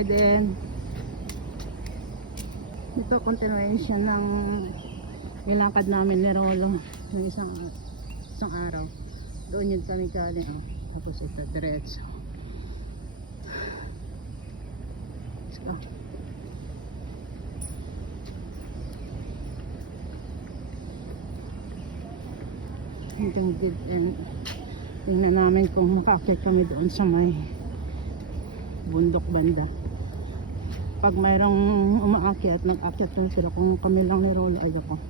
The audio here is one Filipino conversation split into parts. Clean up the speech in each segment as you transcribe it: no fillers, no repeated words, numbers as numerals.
Hi din. Ito continuation ng nilakad namin ni Rolo ng isang araw. Doon yun kami galing. Tapos ito diretso. Let's go. Hanggang dead end. Tingnan namin kung makaakyat kami doon sa may bundok banda. Pag mayroong umaakyat, nag-akyat lang sila. Kung kami lang ni Rolo, ay ako.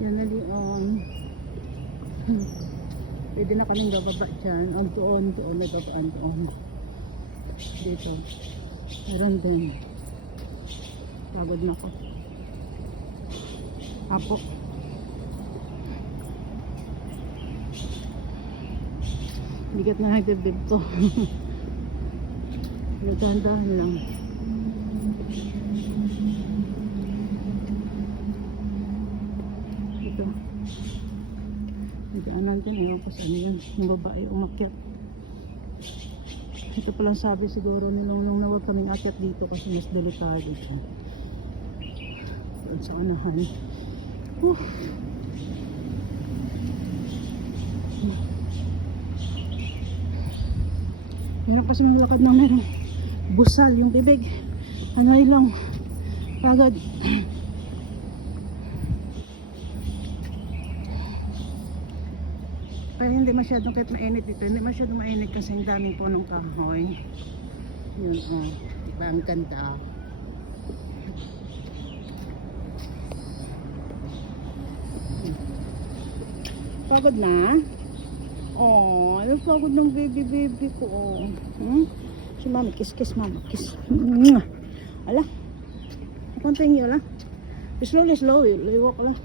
Yan na lion. Pwede na kaming bababa dyan. Ang doon, nagabaan doon. Dito. Meron din. Pagod na ako. Apo. Bigat na nagdibdib to. Nagdahan lang. Ito. Nagdaan natin. Ewan ko saan yun. Yung babae umakyat. Ito palang sabi siguro nilong na huwag kaming akyat dito kasi mas delikado ito. Doon sa anahan. Meron kasi maglakad na meron busal yung bibig. Anay lang. Kagad. Kaya hindi masyadong kahit mainit dito. Hindi masyadong mainit kasi ang daming punong kahoy. Yun diba ang ganda. Pagod na? Oh, ano pagod ng baby ko. Si mami, kiss mama, kiss. Ala. Konting yun lang. Slowly, walk lang.